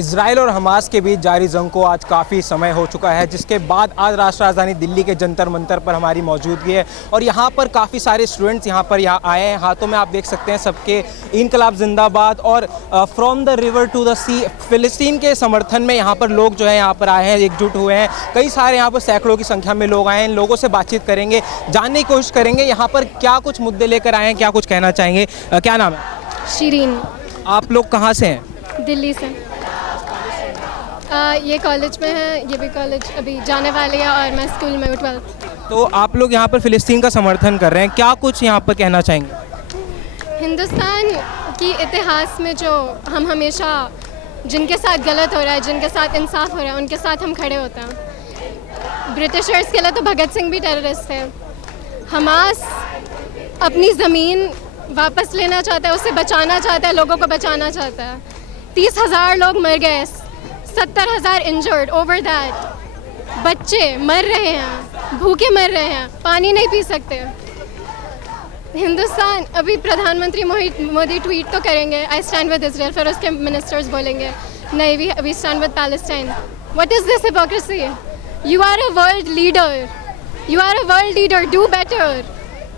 Israel और Hamas के बीच जारी जंग को आज काफ़ी समय हो चुका है, जिसके बाद आज राष्ट्र राजधानी दिल्ली के जंतर मंतर पर हमारी मौजूदगी है और यहाँ पर काफ़ी सारे स्टूडेंट्स यहाँ आए हैं। हाथों में आप देख सकते हैं सबके इनकलाब जिंदाबाद और from the river to the sea, फिलिस्तीन के समर्थन में यहाँ पर लोग जो है यहाँ पर आए हैं, एकजुट हुए हैं। कई सारे यहाँ पर सैकड़ों की संख्या में लोग आए हैं। लोगों से बातचीत करेंगे, जानने की कोशिश करेंगे यहाँ पर क्या कुछ मुद्दे लेकर आए हैं, क्या कुछ कहना चाहेंगे। क्या नाम है? शीरीन। आप लोग कहाँ से हैं? दिल्ली से। ये कॉलेज में है, ये भी कॉलेज अभी जाने वाली है और मैं स्कूल में हूँ 12th। तो आप लोग यहाँ पर फ़िलिस्तीन का समर्थन कर रहे हैं, क्या कुछ यहाँ पर कहना चाहेंगे? हिंदुस्तान की इतिहास में जो हम हमेशा जिनके साथ गलत हो रहा है, जिनके साथ इंसाफ हो रहा है, उनके साथ हम खड़े होते हैं। ब्रिटिशर्स के लिए तो भगत सिंह भी टेररिस्ट थे। हमास अपनी ज़मीन वापस लेना चाहता है, उसे बचाना चाहता है, लोगों को बचाना चाहता है। 30,000 लोग मर गए, 70,000 इंजर्ड ओवर दैट। बच्चे मर रहे हैं, भूखे मर रहे हैं, पानी नहीं पी सकते। हिंदुस्तान अभी प्रधानमंत्री मोदी ट्वीट तो करेंगे आई स्टैंड विद इजराइल, फिर उसके मिनिस्टर्स बोलेंगे नहीं we stand with Palestine. What is this hypocrisy? You are a world leader, you are a world leader, do better.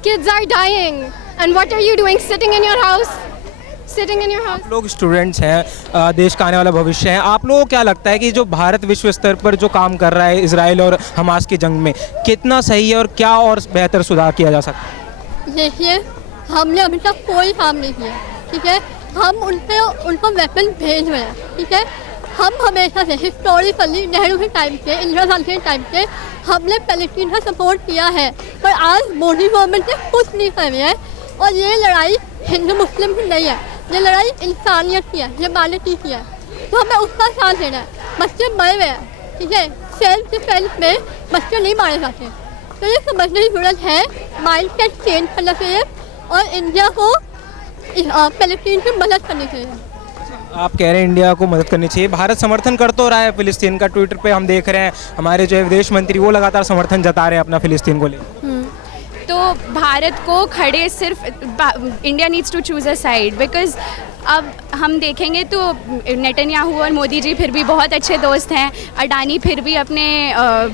Kids are dying and what are you doing sitting in your house? आप लोग students हैं, देश का आने वाला भविष्य है। आप लोगों को क्या लगता है कि जो भारत विश्व स्तर पर जो काम कर रहा है इजराइल और हमास की जंग में, कितना सही है और क्या और बेहतर सुधार किया जा सकता है? देखिए, हमने अभी तक कोई काम नहीं किया, ठीक है। हम उनको वेपन भेज रहे हैं, ठीक है। हम हमेशा से हिस्टोरिकली नेहरू के टाइम पे, इंदिरा गांधी के टाइम पे हमने पैलेस्टीन का सपोर्ट किया है, पर आज मोदी गवर्नमेंट ने कुछ नहीं कर रही है। और ये लड़ाई हिंदू मुस्लिम की नहीं है, ये लड़ाई इंसानियत की है, ये ह्यूमैनिटी की है। तो हमें उसका साथ देना है। बच्चे मर रहे हैं, ठीक है। सेल्फ डिफेंस में बच्चे नहीं मारे जाते, तो ये समझने की जरूरत है। माइंड सेट चेंज करना चाहिए और इंडिया को पैलेस्टीन की मदद करनी चाहिए। आप कह रहे हैं इंडिया को मदद करनी चाहिए, भारत समर्थन कर तो रहा है फिलिस्तीन का। ट्विटर पे हम देख रहे हैं हमारे जो विदेश मंत्री वो लगातार समर्थन जता रहे हैं अपना फिलिस्तीन को लेकर। तो भारत को खड़े सिर्फ India needs to choose a side, because अब हम देखेंगे तो नेतन्याहू और मोदी जी फिर भी बहुत अच्छे दोस्त हैं। अडानी फिर भी अपने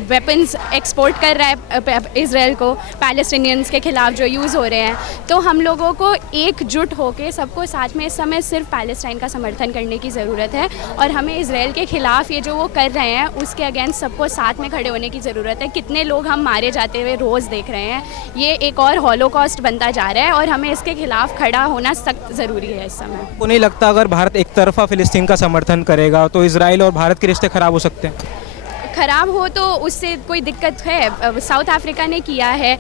वेपन्स एक्सपोर्ट कर रहा है इजराइल को, पैलेस्टीनियंस के ख़िलाफ़ जो यूज़ हो रहे हैं। तो हम लोगों को एकजुट होकर सबको साथ में इस समय सिर्फ पैलेस्टाइन का समर्थन करने की ज़रूरत है और हमें इजराइल के ख़िलाफ़ ये जो वो कर रहे हैं उसके अगेंस्ट सबको साथ में खड़े होने की ज़रूरत है। कितने लोग हम मारे जाते हुए रोज़ देख रहे हैं, ये एक और हॉलोकॉस्ट बनता जा रहा है और हमें इसके ख़िलाफ़ खड़ा होना सख्त ज़रूरी है इस समय। को नहीं लगता अगर भारत एक तरफा फिलिस्तीन का समर्थन करेगा तो इजराइल और भारत के रिश्ते खराब हो सकते हैं? ख़राब हो तो उससे कोई दिक्कत है। साउथ अफ्रीका ने किया है,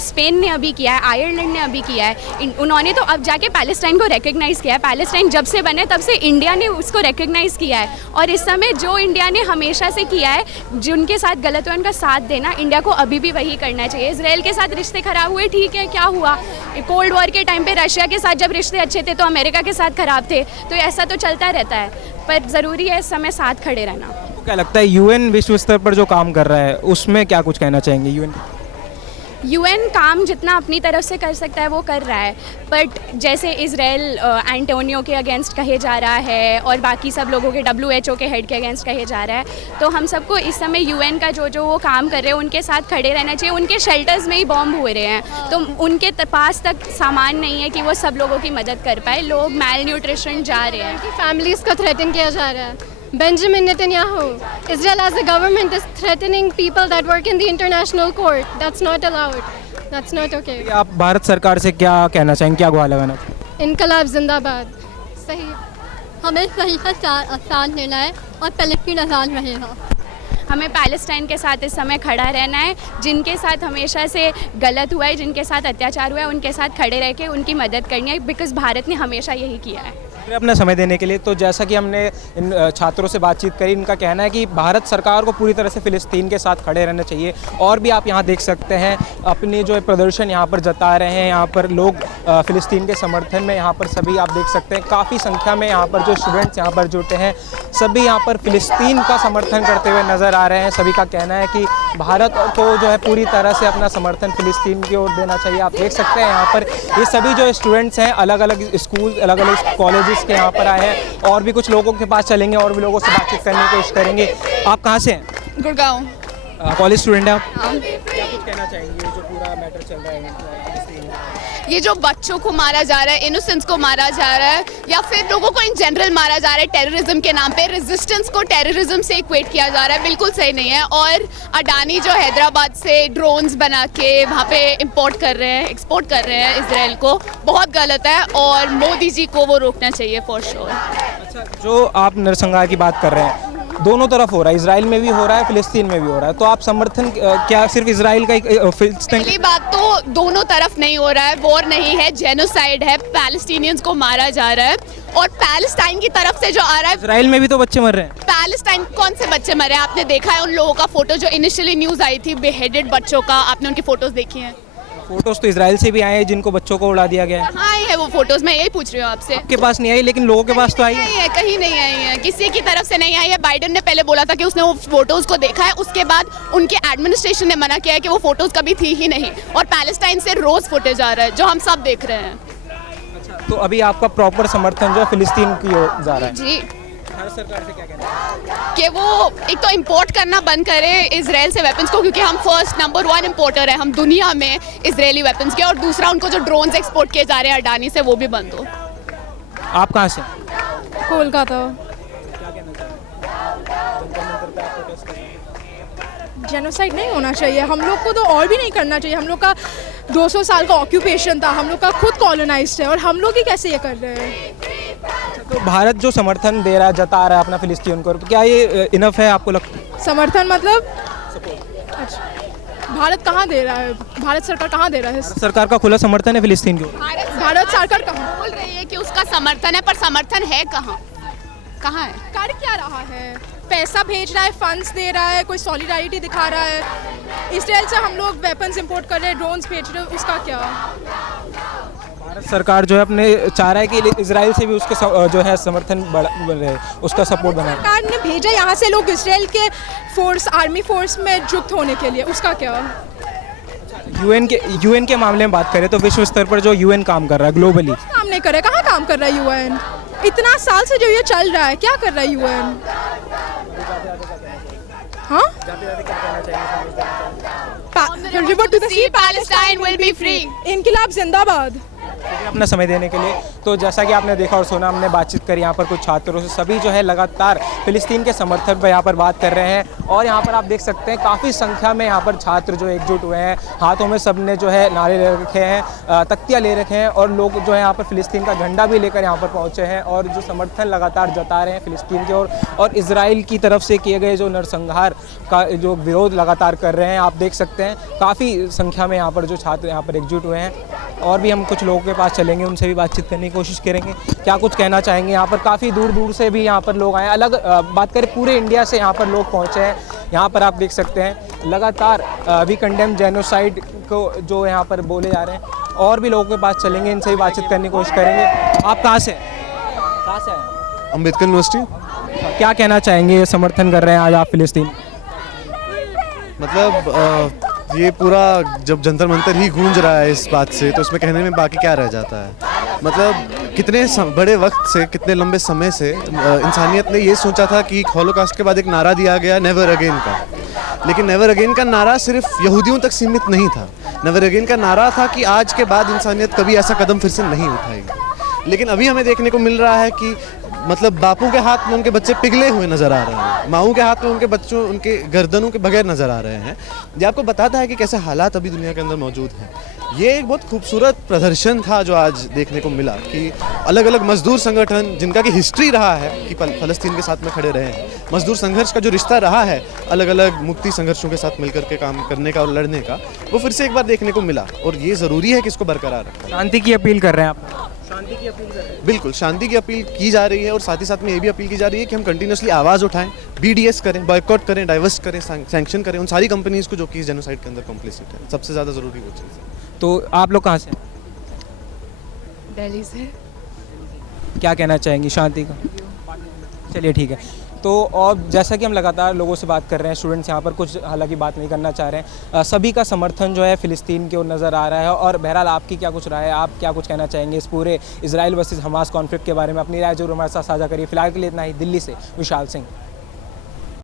स्पेन ने अभी किया है, आयरलैंड ने अभी किया है। उन्होंने तो अब जाके पैलेस्टाइन को रिकग्नाइज़ किया है। पैलेस्टाइन जब से बने तब से इंडिया ने उसको रिकग्नाइज़ किया है और इस समय जो इंडिया ने हमेशा से किया है, जिनके साथ गलत हुआ उनका साथ देना, इंडिया को अभी भी वही करना चाहिए। इसराइल के साथ रिश्ते ख़राब हुए, ठीक है, क्या हुआ? कोल्ड वॉर के टाइम पर रशिया के साथ जब रिश्ते अच्छे थे तो अमेरिका के साथ ख़राब थे, तो ऐसा तो चलता रहता है, पर ज़रूरी है इस समय साथ खड़े रहना। क्या लगता है यूएन विश्व स्तर पर जो काम कर रहा है उसमें क्या कुछ कहना चाहेंगे? यूएन काम जितना अपनी तरफ से कर सकता है वो कर रहा है, बट जैसे इजराइल एंटोनियो के अगेंस्ट कहे जा रहा है और बाकी सब लोगों के WHO के हेड के अगेंस्ट कहे जा रहा है, तो हम सबको इस समय यूएन का जो वो काम कर रहे हैं उनके साथ खड़े रहना चाहिए। उनके शेल्टर्स में ही बॉम्ब हो रहे हैं, तो उनके पास तक सामान नहीं है कि वो सब लोगों की मदद कर पाए। लोग मैल न्यूट्रिशन जा रहे हैं, उनकी फैमिलीज़ को थ्रेटन किया जा रहा है। Benjamin Netanyahu, Israel as a government is threatening people that work in the international court. That's not allowed. That's not okay. आप भारत सरकार से क्या कहना चाहेंगे, क्या गुहार लगाना? इनकलाब जिंदाबाद। सही, हमें सही का साथ देना है और पैलेस्टीन आज़ाद रहेगा। हमें पैलेस्टाइन के साथ इस समय खड़ा रहना है। जिनके साथ हमेशा से गलत हुआ है, जिनके साथ अत्याचार हुआ है, उनके साथ खड़े रह के उनकी मदद करनी है, बिकॉज़ भारत ने हमेशा यही किया है। अपना समय देने के लिए। तो जैसा कि हमने इन छात्रों से बातचीत करी, इनका कहना है कि भारत सरकार को पूरी तरह से फ़िलिस्तीन के साथ खड़े रहना चाहिए। और भी आप यहाँ देख सकते हैं अपनी जो प्रदर्शन यहाँ पर जता रहे हैं। यहाँ पर लोग फ़िलिस्तीन के समर्थन में यहाँ पर सभी आप देख सकते हैं काफ़ी संख्या में यहाँ पर जो स्टूडेंट्स यहाँ पर जुटे हैं, सभी यहाँ पर फ़िलिस्तीन का समर्थन करते हुए नज़र आ रहे हैं। सभी का कहना है कि भारत को जो है पूरी तरह से अपना समर्थन फ़िलिस्तीन की ओर देना चाहिए। आप देख सकते हैं यहाँ पर ये सभी जो स्टूडेंट्स हैं अलग अलग स्कूल अलग अलग कॉलेजेस के यहाँ पर आए हैं, और भी कुछ लोगों के पास चलेंगे और भी लोगों से बातचीत करने की कोशिश करेंगे। आप कहाँ से हैं? गुड़गांव। कॉलेज स्टूडेंट हैं आप? क्या कुछ कहना चाहेंगे जो पूरा मैटर चल रहा है? ये जो बच्चों को मारा जा रहा है, इनोसेंस को मारा जा रहा है, या फिर लोगों को इन जनरल मारा जा रहा है टेररिज्म के नाम पे, रेजिस्टेंस को टेररिज्म से इक्वेट किया जा रहा है, बिल्कुल सही नहीं है। और अडानी जो हैदराबाद से ड्रोन्स बना के वहाँ पे इंपोर्ट कर रहे हैं, एक्सपोर्ट कर रहे हैं इसराइल को, बहुत गलत है और मोदी जी को वो रोकना चाहिए फॉर श्योर। अच्छा, जो आप नरसंहार की बात कर रहे हैं, दोनों तरफ हो रहा है, इजराइल में भी हो रहा है, फिलिस्तीन में भी हो रहा है, तो आप समर्थन क्या सिर्फ इजराइल का फिलिस्तीन? पहली बात तो दोनों तरफ नहीं हो रहा है, वॉर नहीं है, जेनोसाइड है, पैलेस्टीनियंस को मारा जा रहा है। और पैलेस्टाइन की तरफ से जो आ रहा है, इजराइल में भी तो बच्चे मर रहे हैं। पैलेस्टाइन कौन से बच्चे मरे हैं? आपने देखा है उन लोगों का फोटो जो इनिशियली न्यूज़ आई थी बेहेडेड बच्चों का, आपने उनकी फोटोज देखी हैं? फोटोज तो इजराइल से भी आए हैं जिनको बच्चों को उड़ा दिया गया है। कहाँ आई है वो फोटोज? मैं यही पूछ रही हूँ आपसे। आपके पास नहीं आई, लेकिन लोगों के पास तो आई नहीं है, कहीं नहीं आई है, किसी की तरफ से नहीं आई है। बाइडेन ने पहले बोला था कि उसने वो फोटोज को देखा है, उसके बाद उनके एडमिनिस्ट्रेशन ने मना किया है कि वो फोटोज कभी थी ही नहीं। और पैलेस्टाइन से रोज फुटेज आ रहा है जो हम सब देख रहे हैं। तो अभी आपका प्रॉपर समर्थन जो है फिलिस्तीन की ओर जा रहा है। जी, भारत सरकार से क्या कहना है? कि वो एक तो इंपोर्ट करना बंद करे इजराइल से वेपन्स को, क्योंकि हम फर्स्ट नंबर 1 इंपोर्टर है हम दुनिया में इजरायली वेपन्स के। और दूसरा, उनको जो ड्रोन्स एक्सपोर्ट किए जा रहे हैं अडानी से, वो भी बंद हो। आप कहाँ से? कोलकाता। जेनोसाइड नहीं होना चाहिए, हम लोग को तो और भी नहीं करना चाहिए। हम लोग का 200 साल का ऑक्यूपेशन था, हम लोग का खुद कॉलोनाइज्ड है, और हम लोग ही कैसे ये कर रहे हैं? तो भारत जो समर्थन दे रहा है, जता रहा है अपना फिलिस्तीन को, क्या ये इनफ है आपको लगता है? समर्थन मतलब? अच्छा, भारत कहाँ दे रहा है? भारत सरकार कहाँ दे रहा है? सरकार का खुला समर्थन है फिलिस्तीन को। भारत सरकार कहाँ बोल रही है कि उसका समर्थन है, पर समर्थन है कहाँ? कहाँ है? कर क्या रहा है? पैसा भेज रहा है, फंड्स दे रहा है, कोई सॉलिडारिटी दिखा रहा है। इसराइल से हम लोग वेपन्स इंपोर्ट कर रहे हैं, ड्रोन्स भेज रहे हैं, उसका क्या? भारत सरकार जो है अपने चाह रहा है कि इजराइल से भी उसके जो है समर्थन बढ़े, उसका सपोर्ट बनाए। सरकार ने भेजा यहाँ से लोग इसराइल के फोर्स, आर्मी फोर्स में जुक्त होने के लिए, उसका क्या? यूएन के मामले में बात करें तो विश्व स्तर पर जो यूएन काम कर रहा है ग्लोबली, काम नहीं कर रहा है। कहाँ काम कर रहा है यूएन? इतना साल से जो ये चल रहा है, क्या कर रहा है यूएन? हाँ? River to the sea, Palestine will be free. इनकलाब जिंदाबाद। अपना समय देने के लिए। तो जैसा कि आपने देखा और सुना, हमने बातचीत करी यहाँ पर कुछ छात्रों से, सभी जो है लगातार फिलिस्तीन के समर्थन पर यहाँ पर बात कर रहे हैं। और यहाँ पर आप देख सकते हैं काफ़ी संख्या में यहाँ पर छात्र जो एकजुट हुए हैं, हाथों में सबने जो है नारे ले रखे हैं, तख्तियाँ ले रखे हैं, और लोग जो है यहाँ पर फिलिस्तीन का झंडा भी लेकर यहाँ पर पहुँचे हैं और जो समर्थन लगातार जता रहे हैं फिलिस्तीन की ओर, और इजराइल की तरफ से किए गए जो नरसंहार का जो विरोध लगातार कर रहे हैं। आप देख सकते हैं काफ़ी संख्या में यहाँ पर जो छात्र यहाँ पर एकजुट हुए हैं। और भी हम कुछ लोगों के पास चलेंगे, उनसे भी बातचीत करने की कोशिश करेंगे, क्या कुछ कहना चाहेंगे। यहाँ पर काफ़ी दूर दूर से भी यहाँ पर लोग आए हैं, अलग बात करें पूरे इंडिया से यहाँ पर लोग पहुँचे हैं। यहाँ पर आप देख सकते हैं लगातार वी कंडेम जेनोसाइड को जो यहाँ पर बोले जा रहे हैं। और भी लोगों के पास चलेंगे, इनसे भी बातचीत करने की कोशिश करेंगे। आप कहाँ से आए? अम्बेडकर यूनिवर्सिटी। क्या कहना चाहेंगे, समर्थन कर रहे हैं आज आप फिलिस्तीन? मतलब ये पूरा जब जंतर मंतर ही गूंज रहा है इस बात से, तो उसमें कहने में बाकी क्या रह जाता है। मतलब कितने बड़े वक्त से, कितने लंबे समय से इंसानियत ने ये सोचा था कि हॉलोकॉस्ट के बाद एक नारा दिया गया नेवर अगेन का, लेकिन नेवर अगेन का नारा सिर्फ यहूदियों तक सीमित नहीं था। नेवर अगेन का नारा था कि आज के बाद इंसानियत कभी ऐसा कदम फिर से नहीं उठाएगी। लेकिन अभी हमें देखने को मिल रहा है कि मतलब बापों के हाथ में उनके बच्चे पिघले हुए नज़र आ रहे हैं, माओं के हाथ में उनके बच्चों, उनके गर्दनों के बगैर नज़र आ रहे हैं। ये आपको बताता है कि कैसे हालात अभी दुनिया के अंदर मौजूद हैं। ये एक बहुत खूबसूरत प्रदर्शन था जो आज देखने को मिला कि अलग अलग मजदूर संगठन, जिनका कि हिस्ट्री रहा है कि फ़लस्तीन के साथ में खड़े रहे हैं, मजदूर संघर्ष का जो रिश्ता रहा है अलग अलग मुक्ति संघर्षों के साथ मिलकर के काम करने का और लड़ने का, वो फिर से एक बार देखने को मिला। और ये ज़रूरी है कि इसको बरकरार रखें। शांति की अपील कर रहे हैं आप? शांति की अपील कर रहे हैं? बिल्कुल, शांति की अपील की जा रही है, और साथ ही साथ में ये भी अपील की जा रही है कि हम कंटिन्यूसली आवाज़ उठाएं, BDS करें, बॉयकॉट करें, डाइवर्स करें, सैंक्शन करें उन सारी कंपनीज़ को जो कि जेनोसाइड के अंदर कॉम्प्लिसिट है। सबसे ज़्यादा ज़रूरी वो चीज़ है। तो आप लोग कहाँ से? दिल्ली से। क्या कहना चाहेंगी शांति का? चलिए ठीक है। तो और जैसा कि हम लगातार लोगों से बात कर रहे हैं, स्टूडेंट्स यहाँ पर कुछ हालांकि बात नहीं करना चाह रहे हैं, सभी का समर्थन जो है फ़िलिस्तीन की ओर नज़र आ रहा है। और बहरहाल आपकी क्या कुछ राय है, आप क्या कुछ कहना चाहेंगे इस पूरे इजराइल वर्सेस हमास कॉन्फ्लिक्ट के बारे में? अपनी राय जरूर हमारे साथ साझा करिए। फिलहाल के लिए इतना ही। दिल्ली से विशाल सिंह।